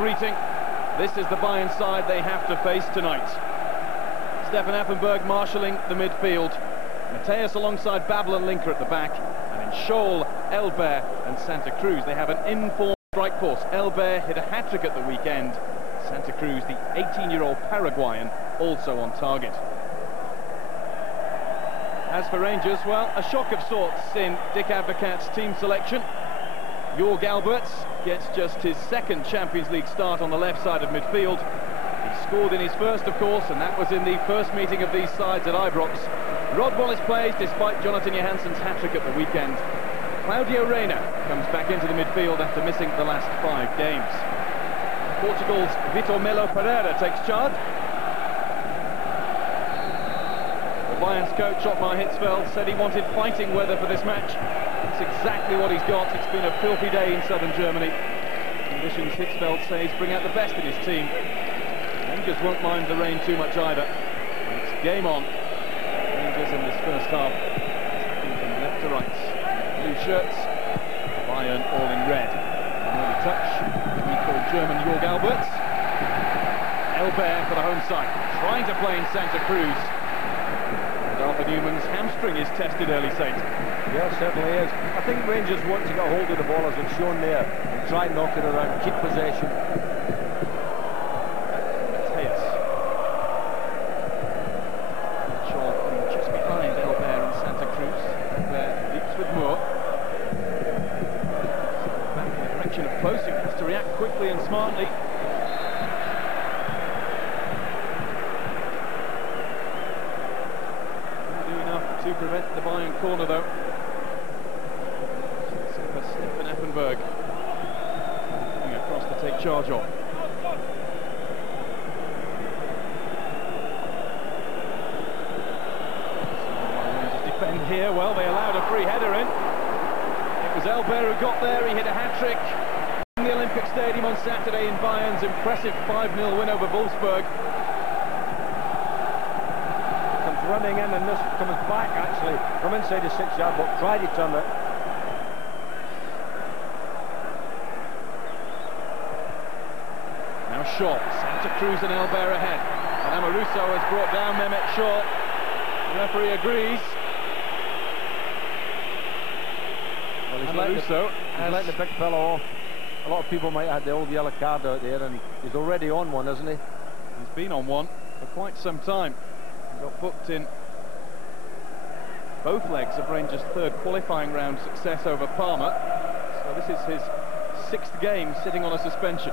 greeting. This is the Bayern side they have to face tonight. Stefan Effenberg marshalling the midfield. Mateus alongside Babel and Linker at the back. And in Scholl, Elber and Santa Cruz, they have an informed strike force. Elber hit a hat-trick at the weekend. Santa Cruz, the 18-year-old Paraguayan, also on target. As for Rangers, well, a shock of sorts in Dick Advocat's team selection. Jorg Albertz gets just his second Champions League start on the left side of midfield. He scored in his first, of course, and that was in the first meeting of these sides at Ibrox. Rod Wallace plays despite Jonathan Johansson's hat-trick at the weekend. Claudio Reyna comes back into the midfield after missing the last 5 games. Portugal's Vitor Melo Pereira takes charge. Bayern's coach Otmar Hitzfeld said he wanted fighting weather for this match. That's exactly what he's got. It's been a filthy day in southern Germany. Conditions, Hitzfeld says, bring out the best in his team. Rangers won't mind the rain too much either. And it's game on. Rangers in this first half, attacking from left to right. Blue shirts, Bayern all in red. An early touch, we call German Jorg Albertz. Elber for the home side, trying to play in Santa Cruz. Arthur Newman's hamstring is tested early, Saint. Yeah, certainly is. I think Rangers want to get hold of the ball as it's shown there and try and knock it around, keep possession. Mateus. Shaw just behind Elber and Santa Cruz. Elber leaps with Moore. Back in the direction of close, who has to react quickly and smartly. To prevent the Bayern corner, though. Stefan Effenberg coming across to take charge of. Rangers defend here. Well, they allowed a free header in. It was Elber who got there. He hit a hat-trick in the Olympic Stadium on Saturday in Bayern's impressive 5-0 win over Wolfsburg. Running in, and this comes back actually from inside the 6-yard box, tried to turn it. Now Shaw, Santa Cruz and Elber ahead, and Amoruso has brought down Mehmet Shaw. The referee agrees. Well, he's letting the big fellow off. A lot of people might have the old yellow card out there, and he's already on one, isn't he? He's been on one for quite some time. Got booked in both legs of Rangers' third qualifying round success over Parma. So this is his 6th game sitting on a suspension.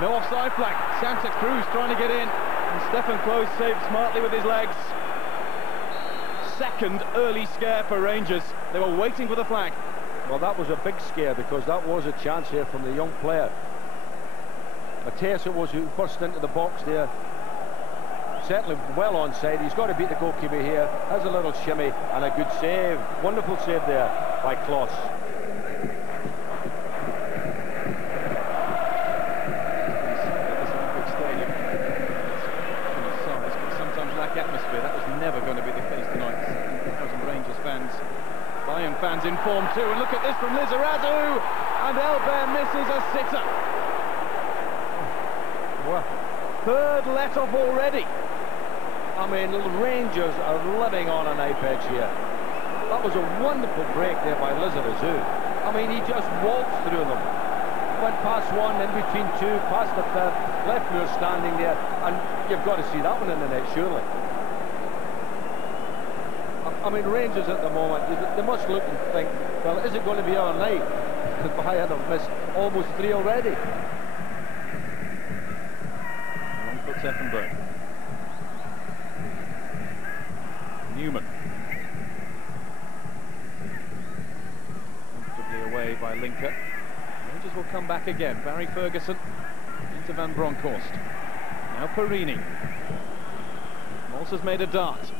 No offside flag. Santa Cruz trying to get in, and Stefan Klose saved smartly with his legs. Second early scare for Rangers. They were waiting for the flag. Well, that was a big scare because that was a chance here from the young player. Mateus it was who burst into the box there. Certainly well onside. He's got to beat the goalkeeper here. Has a little shimmy and a good save. Wonderful save there by Klose. Sometimes lack atmosphere. That was never going to be the case tonight. 1,000 Rangers fans, Bayern fans in form too. And look at this from Lizarazu, and Elber misses a sitter. Well, third let off already. I mean, the Rangers are living on an apex here. That was a wonderful break there by Lizarazu. I mean, he just waltzed through them. Went past one, in between two, past the third, left Moore standing there, and you've got to see that one in the net, surely. I mean, Rangers at the moment, they must look and think, well, is it going to be our night? Because Bayern have missed almost 3 already. Long foot Effenberg. Newman. Comfortably away by Linker. Rangers will come back again. Barry Ferguson into Van Bronckhorst. Now Perini. Mols has made a dart.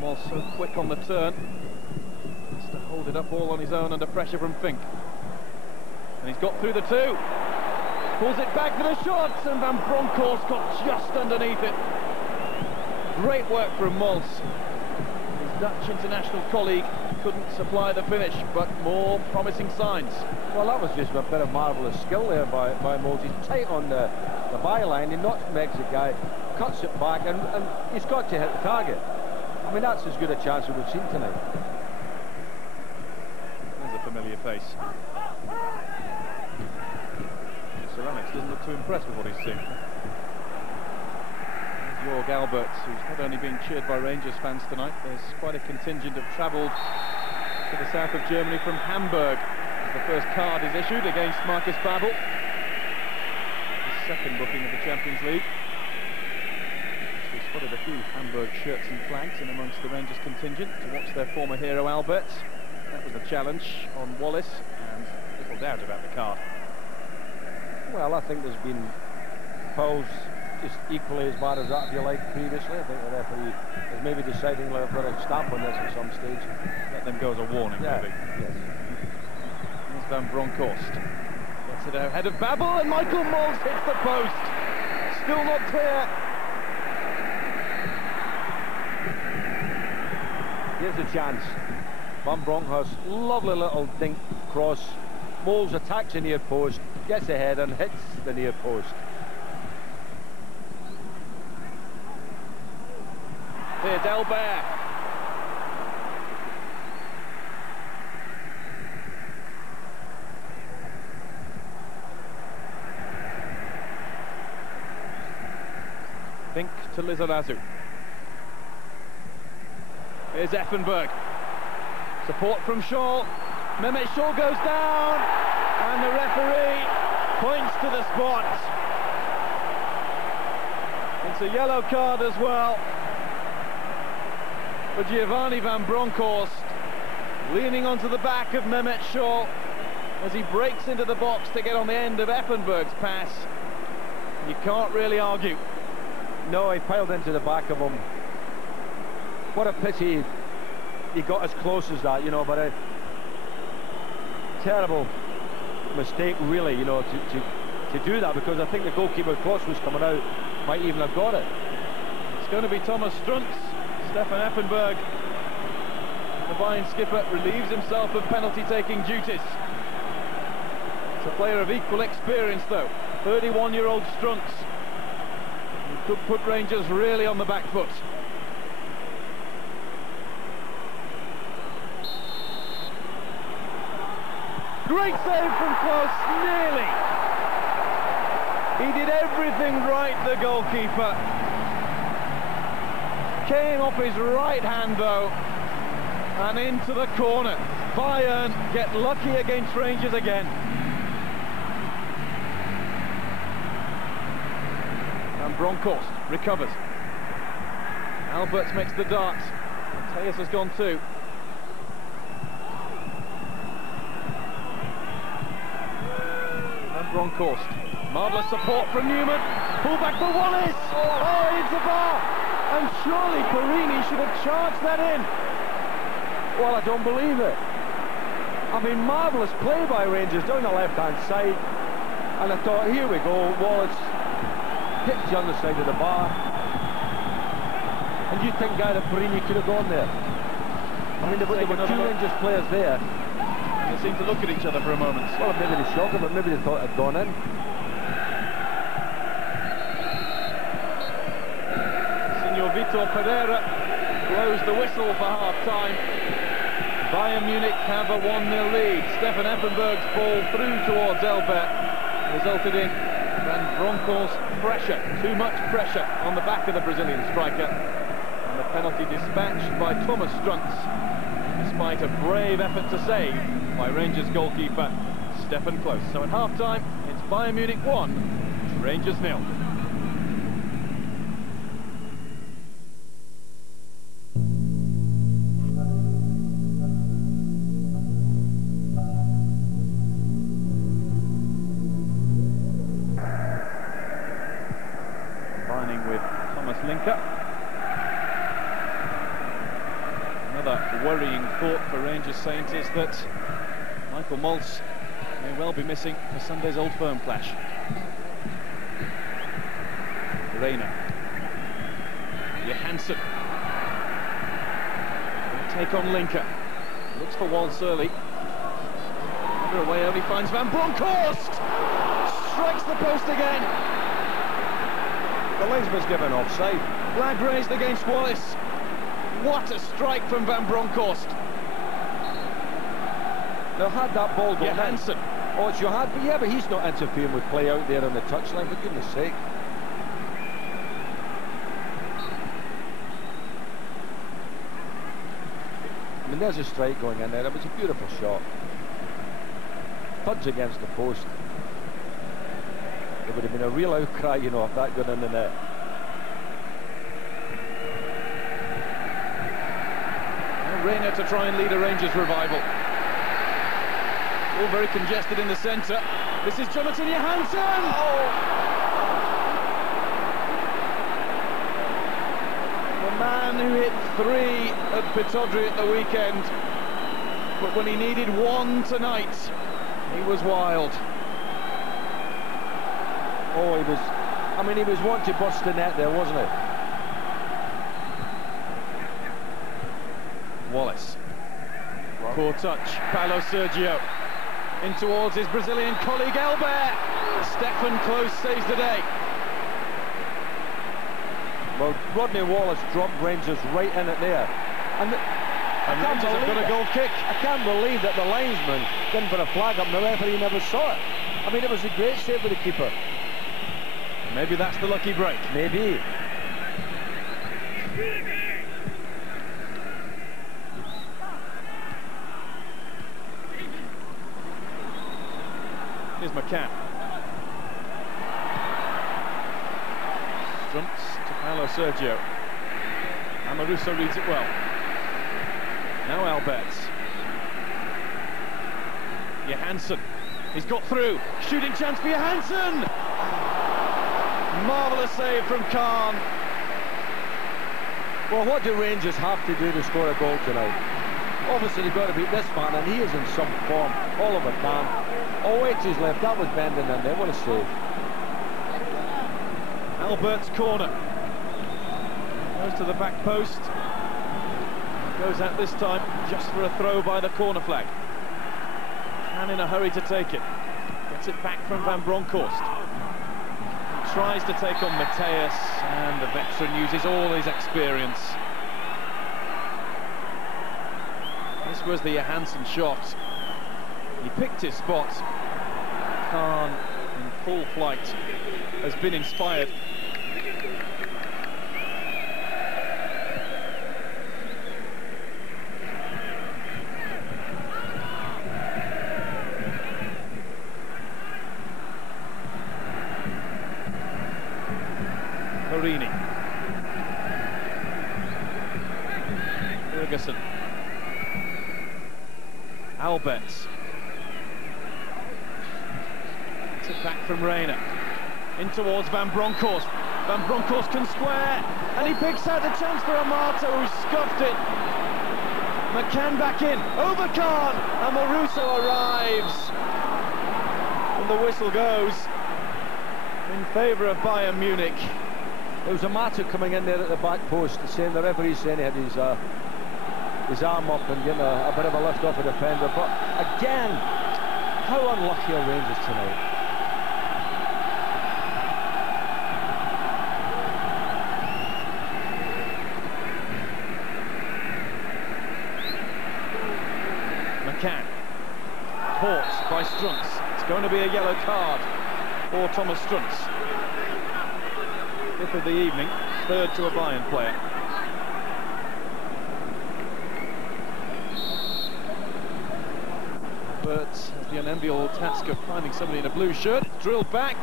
Mols so quick on the turn. Has to hold it up all on his own under pressure from Fink. And he's got through the 2. Pulls it back for the shots, and Van Bronckhorst got just underneath it. Great work from Mols. His Dutch international colleague couldn't supply the finish, but more promising signs. Well, that was just a bit of marvellous skill there by Moles. He's tight on the byline, he knocks the guy, cuts it back, and he's got to hit the target. I mean, that's as good a chance as we've seen tonight. There's a familiar face. Ceramics doesn't look too impressed with what he's seen. Jörg Alberts, who's not only being cheered by Rangers fans tonight, there's quite a contingent have travelled to the south of Germany from Hamburg. The first card is issued against Marcus Babbel. His second booking of the Champions League. We spotted a few Hamburg shirts and flags in amongst the Rangers contingent to watch their former hero Alberts. That was the challenge on Wallace, and little doubt about the card. Well, I think there's been fouls just equally as bad as that, if you like, previously. I think the referee is maybe deciding whether to put a stamp on this at some stage. Let them go as a warning, maybe. Yes. Here's Van Bronckhorst. Gets it ahead of Babbel, and Michael Mols hits the post. Still not clear. Here's the chance. Van Bronckhorst, lovely little dink cross. Moles attacks the near post, gets ahead and hits the near post. Here, Delbert. Fink to Lizarazu. Here's Effenberg. Support from Shaw. Mehmet Shaw goes down, and the referee points to the spot. It's a yellow card as well for Giovanni Van Bronckhorst, leaning onto the back of Mehmet Shaw as he breaks into the box to get on the end of Effenberg's pass. You can't really argue. No, he piled into the back of him. What a pity he got as close as that, you know, but a terrible mistake, really, you know, to do that, because I think the goalkeeper cross was coming out, might even have got it. It's going to be Thomas Struntz. Stefan Effenberg, the Bayern skipper, relieves himself of penalty-taking duties. It's a player of equal experience, though. 31-year-old Struntz. He could put Rangers really on the back foot. Great save from close, nearly. He did everything right, the goalkeeper. Came off his right hand, though, and into the corner. Bayern get lucky against Rangers again. And Bronckhorst recovers. Alberts makes the dart. Mateus has gone too. And Bronckhorst. Marvellous support from Newman. Pull back for Wallace. Oh, it's a bar. And surely Perini should have charged that in. Well, I don't believe it. I mean, marvellous play by Rangers down the left-hand side. And I thought, here we go, Wallace hits the underside of the bar. And you'd think that Perini could have gone there. I mean, there were two Rangers players there. They seemed to look at each other for a moment. Well, maybe they shocked him, but maybe they thought it had gone in. Vitor Pereira blows the whistle for half-time. Bayern Munich have a 1-0 lead. Stefan Effenberg's ball through towards Elbert resulted in Van Bronckhorst's pressure, too much pressure on the back of the Brazilian striker. And the penalty dispatched by Thomas Struntz, despite a brave effort to save by Rangers goalkeeper Stefan Klose. So at half-time, it's Bayern Munich 1, Rangers 0. Another worrying thought for Rangers Saints is that Michael Mols may well be missing for Sunday's Old Firm clash. Reina. Johansson. Take on Linker. Looks for Wallace early. Under away, only finds Van Bronckhorst. Strikes the post again. The linesman's given offside. Flag raised against Wallace. What a strike from Van Bronckhorst. Now, had that ball gone Johansson. Oh, it's Johan, but yeah, but he's not interfering with play out there on the touchline, for goodness sake. I mean, there's a strike going in there. It was a beautiful shot. Thuds against the post. It would have been a real outcry, you know, if that got in the net. Now Rayner to try and lead a Rangers revival. All very congested in the centre. This is Jonathan Johansson! Oh. The man who hit 3 at Pittodrie at the weekend, but when he needed 1 tonight, he was wild. Oh, he was... I mean, he was wanting to bust the net there, wasn't he? Wallace. Poor touch. Paulo Sergio. In towards his Brazilian colleague Albert. Stefan Close saves the day. Well, Rodney Wallace dropped Rangers right in it there. And Rangers have got a goal kick. I can't believe that the linesman didn't put a flag up and the referee never saw it. I mean, it was a great save for the keeper. Maybe that's the lucky break. Maybe. Here's McCann. Strumps to Paulo Sergio. Amaruso reads it well. Now Alberts. Johansson. He's got through. Shooting chance for Johansson. Marvellous save from Kahn. Well, what do Rangers have to do to score a goal tonight? Obviously, they've got to beat this man, and he is in some form. Oliver Kahn. Oh, wait, to his left. That was bending in there. What a save. Albert's corner. Goes to the back post. Goes out this time just for a throw by the corner flag. And in a hurry to take it. Gets it back from Van Bronckhorst. Tries to take on Mateus, and the veteran uses all his experience. This was the Johansson shot. He picked his spot. Kahn, in full flight, has been inspired. Marini. Ferguson. Alberts. It's it back from Rayner. In towards Van Bronckhorst. Van Bronckhorst can square, and he picks out the chance for Amato, who scuffed it. McCann back in, over Kahn, and Maruso arrives. And the whistle goes in favour of Bayern Munich. There was Amato coming in there at the back post, saying the referee saying he had his arm up and getting a bit of a lift off a defender. But again, how unlucky are Rangers tonight? McCann. Caught by Strunz. It's going to be a yellow card for Thomas Strunz. 5th of the evening, 3rd to a Bayern player. Bert has the unenviable task of finding somebody in a blue shirt. Drilled back.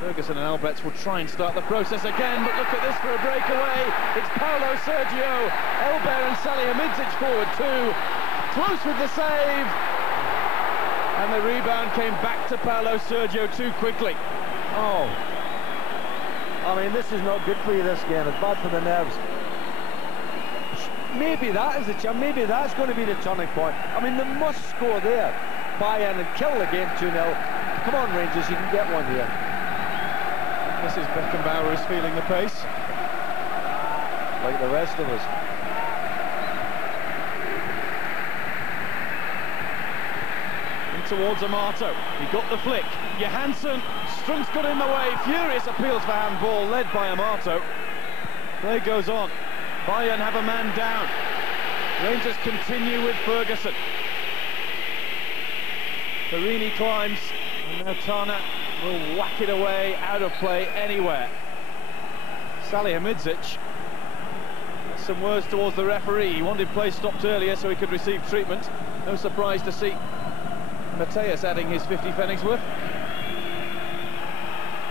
Ferguson and Alberts will try and start the process again, but look at this for a breakaway. It's Paulo Sergio. Elber and Salihamidzic forward too. Close with the save. And the rebound came back to Paulo Sergio too quickly. Oh, I mean, this is not good for you, this game. It's bad for the nerves. Maybe that is the chance. Maybe that's going to be the turning point. I mean, they must score there. Bayern and kill the game 2-0. Come on, Rangers, you can get one here. Mrs. Beckenbauer is feeling the pace. Like the rest of us. And towards Amato. He got the flick. Johansson. Strum's got in the way. Furious appeals for handball, led by Amato. Play goes on. Bayern have a man down. Rangers continue with Ferguson. Perini climbs. And now Tana will whack it away, out of play anywhere. Salihamidzic. Some words towards the referee. He wanted play stopped earlier so he could receive treatment. No surprise to see Mateus adding his 50 Pfennigsworth.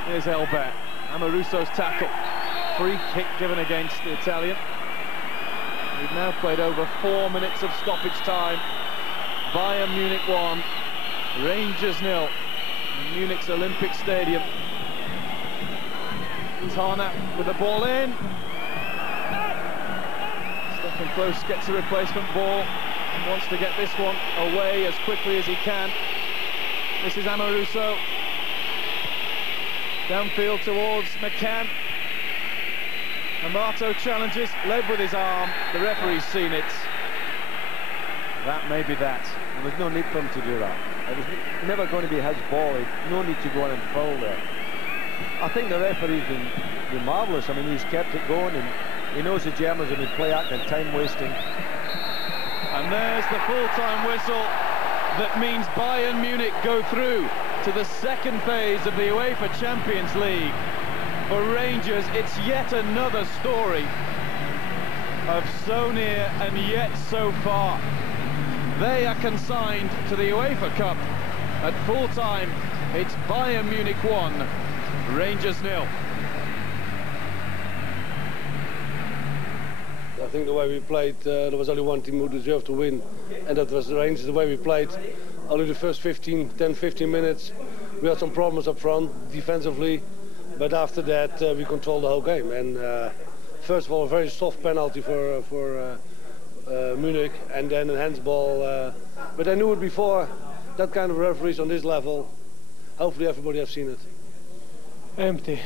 Here's Elbert. Amoruso's tackle. Free kick given against the Italian. We've now played over 4 minutes of stoppage time. Bayern Munich 1, Rangers 0 in Munich's Olympic Stadium. Tana with the ball in. Stefan Close gets a replacement ball and wants to get this one away as quickly as he can. This is Amoruso. Downfield towards McCann. Amato challenges, led with his arm. The referee's seen it. That may be that. There was no need for him to do that. It was never going to be his ball. No need to go in and foul there. I think the referee's been marvellous. I mean, he's kept it going, and he knows the Germans have been play acting, time wasting. And there's the full-time whistle that means Bayern Munich go through to the second phase of the UEFA Champions League. For Rangers, it's yet another story of so near and yet so far. They are consigned to the UEFA Cup. At full-time, it's Bayern Munich 1, Rangers 0. I think the way we played, there was only one team who deserved to win, and that was the Rangers. The way we played, only the first 10-15 minutes, we had some problems up front, defensively, but after that we controlled the whole game. And first of all, a very soft penalty for Munich, and then a handsball. But I knew it before, that kind of referees on this level, hopefully everybody has seen it. Empty.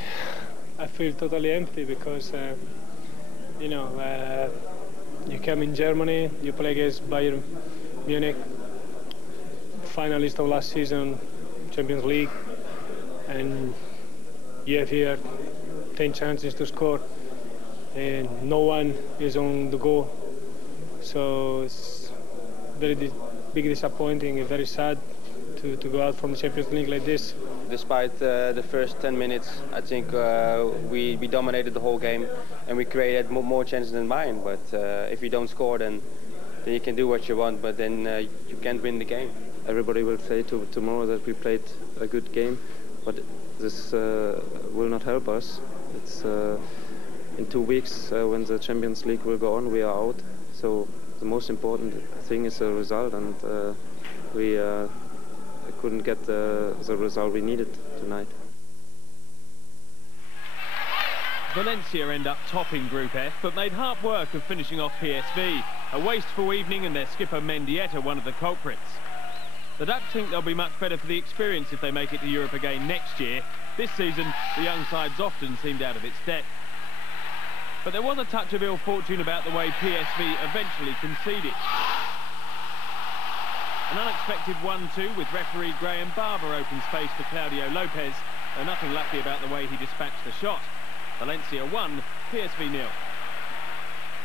I feel totally empty because you know, you come in Germany, you play against Bayern Munich, finalist of last season, Champions League, and you have here 10 chances to score, and no one is on the goal. So it's very big disappointing and very sad to go out from the Champions League like this. Despite the first 10 minutes, I think we dominated the whole game and we created more chances than Bayern. But if you don't score, then you can do what you want, but then you can't win the game. Everybody will say tomorrow that we played a good game, but this will not help us. It's in 2 weeks when the Champions League will go on, we are out. So the most important thing is the result, and we couldn't get the result we needed tonight. Valencia end up topping Group F, but made hard work of finishing off PSV. A wasteful evening, and their skipper Mendieta one of the culprits. The Dutch think they'll be much better for the experience if they make it to Europe again next year. This season, the young sides often seemed out of its depth. But there was a touch of ill fortune about the way PSV eventually conceded. An unexpected 1-2 with referee Graham Barber open space for Claudio Lopez, though nothing lucky about the way he dispatched the shot. Valencia 1, PSV 0.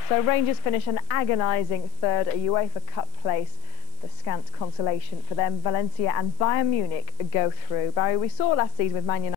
So Rangers finish an agonising third, a UEFA Cup place. The scant consolation for them. Valencia and Bayern Munich go through. Barry, we saw last season with Man United